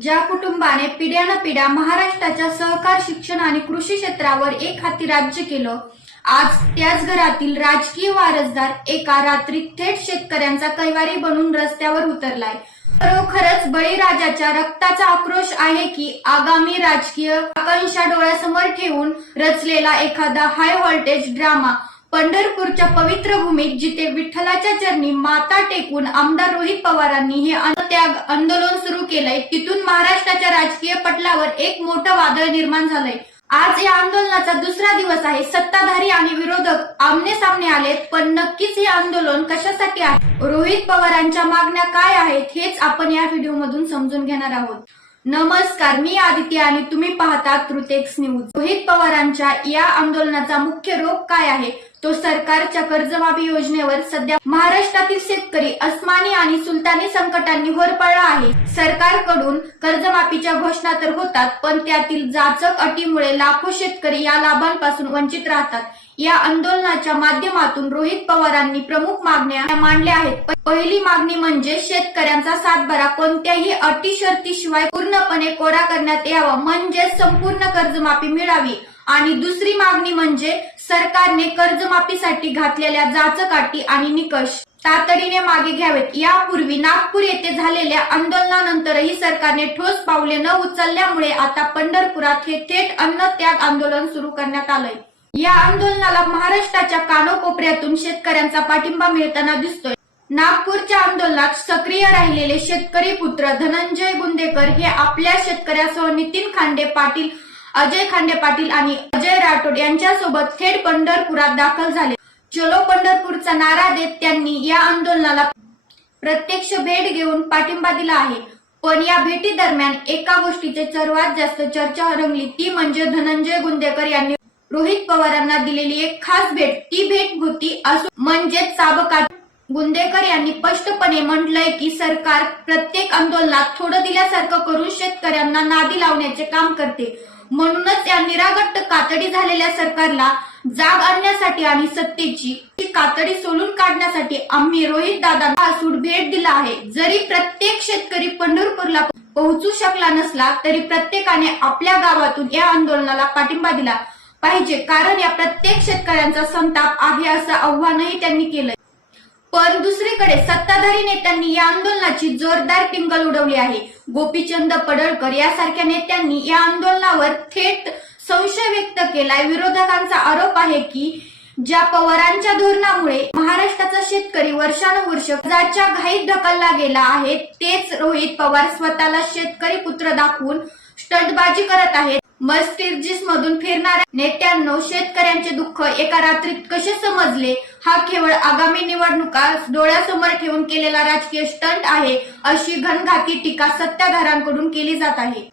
ज्या कुटुंबाने पिढ्यानपिढ्या महाराष्ट्राच्या सहकार शिक्षण आणि कृषी क्षेत्रावर एक हाती राज्य केलं, आज त्याच घरातील राजकीय वारसदार एका रात्रीत थेट शेतकऱ्यांचा कैवारी बनून रस्त्यावर उतरलाय। खरोखरच बळीराजाच्या रक्ताचा आक्रोश आहे की आगामी राजकीय आकांक्षा डोळ्यासमोर ठेवून रचलेला एखादा हाय व्होल्टेज ड्रामा? पंढरपूरच्या पवित्र भूमीत जिथे विठ्ठलाच्या चरणी माता टेकून आमदार रोहित पवारांनी हे अन्नत्याग आंदोलन सुरू केलंय, तिथून महाराष्ट्राच्या राजकीय पटलावर एक मोठं वादळ निर्माण झालंय। आज या आंदोलनाचा दुसरा दिवस आहे। सत्ताधारी आणि विरोधक आमने सामने आलेत, पण नक्कीच हे आंदोलन कशासाठी आहे, रोहित पवारांच्या मागण्या काय आहेत, हेच आपण या व्हिडिओ मधून समजून घेणार आहोत। नमस्कार, मी आदित्य आणि तुम्ही पाहता ट्रुथेक्स न्यूज। रोहित पवारांच्या या आंदोलनाचा मुख्य रोख काय आहे, तो सरकारच्या कर्जमाफी योजनेवर सध्या महाराष्ट्रातील शेतकरी अस्मानी आणि सुलतानी संकटांनी होरपळला आहे। सरकारकडून कर्जमाफीच्या घोषणा तर होतात, पण त्यातील जाचक अटीमुळे लाखो शेतकरी या लाभांपासून वंचित राहतात। या आंदोलनाच्या माध्यमातून रोहित पवारांनी प्रमुख मागण्या मांडल्या आहेत। पहिली मागणी म्हणजे शेतकऱ्यांचा सातबारा कोणत्याही अटी शर्तीशिवाय पूर्णपणे कोरा करण्यात यावा, म्हणजे संपूर्ण कर्जमाफी मिळावी। आणि दुसरी मागणी म्हणजे सरकारने कर्जमाफीसाठी घातलेल्या जाचक अटी आणि निकष तातडीने मागे घ्यावेत। यापूर्वी नागपूर येथे झालेल्या आंदोलनानंतरही सरकारने ठोस पावले न उचलल्यामुळे आता पंढरपुरात हे थेट अन्नत्याग आंदोलन सुरू करण्यात आलंय। या आंदोलनाला महाराष्ट्राच्या कानोकोपऱ्यातून शेतकऱ्यांचा पाठिंबा मिळताना दिसतोय। नागपूरच्या आंदोलनात सक्रिय राहिलेले शेतकरी पुत्र धनंजय गुंदेकर हे आपल्या शेतकऱ्यासह नितीन खांडे पाटील, अजय खांडे पाटील आणि अजय राठोड यांच्यासोबत थेट पंढरपुरात दाखल झाले। चलो पंढरपूरचा नारा देत त्यांनी या आंदोलनाला प्रत्यक्ष भेट घेऊन पाठिंबा दिला आहे। पण या भेटी दरम्यान एका गोष्टीची सर्वात जास्त चर्चा रंगली, ती म्हणजे धनंजय गुंदेकर यांनी रोहित पवारांना दिलेली एक खास भेट। ती भेट होती म्हणजेच चाबकाची। गुंदेकर यांनी स्पष्टपणे म्हटलंय की सरकार प्रत्येक आंदोलनात थोडं दिल्यासारखं करून शेतकऱ्यांना नादी लावण्याचे काम करते। म्हणूनच या निरागट्ट कातडी झालेल्या सरकारला जाग आणण्यासाठी आणि सत्तेची कातडी सोलून काढण्यासाठी आम्ही रोहित दादांना सूट भेट दिला आहे। जरी प्रत्येक शेतकरी पंढरपूरला पोहोचू शकला नसला तरी प्रत्येकाने आपल्या गावातून या आंदोलनाला पाठिंबा दिला पाहिजे, कारण या प्रत्येक शेतकऱ्यांचा संताप आहे असं आव्हानही त्यांनी केलंय। पण दुसरीकडे सत्ताधारी नेत्यांनी या आंदोलनाची जोरदार टिंगल उडवली आहे। गोपीचंद पडळकर यासारख्या नेत्यांनी या आंदोलनावर थेट संशय व्यक्त केलाय। विरोधकांचा आरोप आहे की ज्या पवारांच्या धोरणामुळे महाराष्ट्राचा शेतकरी वर्षानुवर्ष कर्जाच्या घाईत ढकलला गेला आहे, तेच रोहित पवार स्वतःला शेतकरी पुत्र दाखवून स्टंटबाजी करत आहेत। मर्सिडीज मधून फिरणाऱ्या नेत्यांनो, शेतकऱ्यांचे दुःख एका रात्रीत कसे समजले, हा केवळ आगामी निवडणुका डोळ्यासमोर ठेवून केलेला राजकीय स्टंट आहे, अशी घणघाती टीका सत्ताधाऱ्यांकडून केली जात आहे।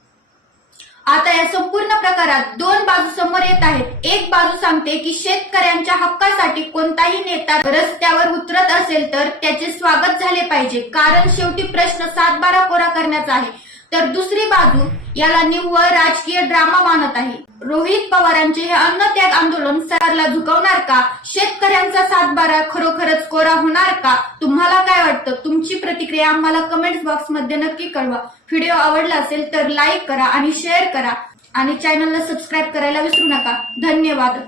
आता या संपूर्ण प्रकारात दोन बाजू समोर येत आहेत। एक बाजू सांगते की शेतकऱ्यांच्या हक्कासाठी कोणताही नेता रस्त्यावर उतरत असेल तर त्याचे स्वागत झाले पाहिजे, कारण शेवटी प्रश्न सातबारा कोरा करण्याचा आहे। तर दुसरी बाजू याला निव्वळ राजकीय ड्रामा मानत आहे। रोहित पवारांचे हे अन्नत्याग आंदोलन सरकारला झुकवणार का? शेतकऱ्यांचा सातबारा खरोखरच कोरा होणार का? तुम्हाला काय वाटतं? तुमची प्रतिक्रिया आम्हाला कमेंट्स बॉक्स मध्ये नक्की कळवा। व्हिडिओ आवडला असेल तर लाईक करा आणि शेअर करा आणि चॅनलला सबस्क्राईब करायला विसरू नका। धन्यवाद।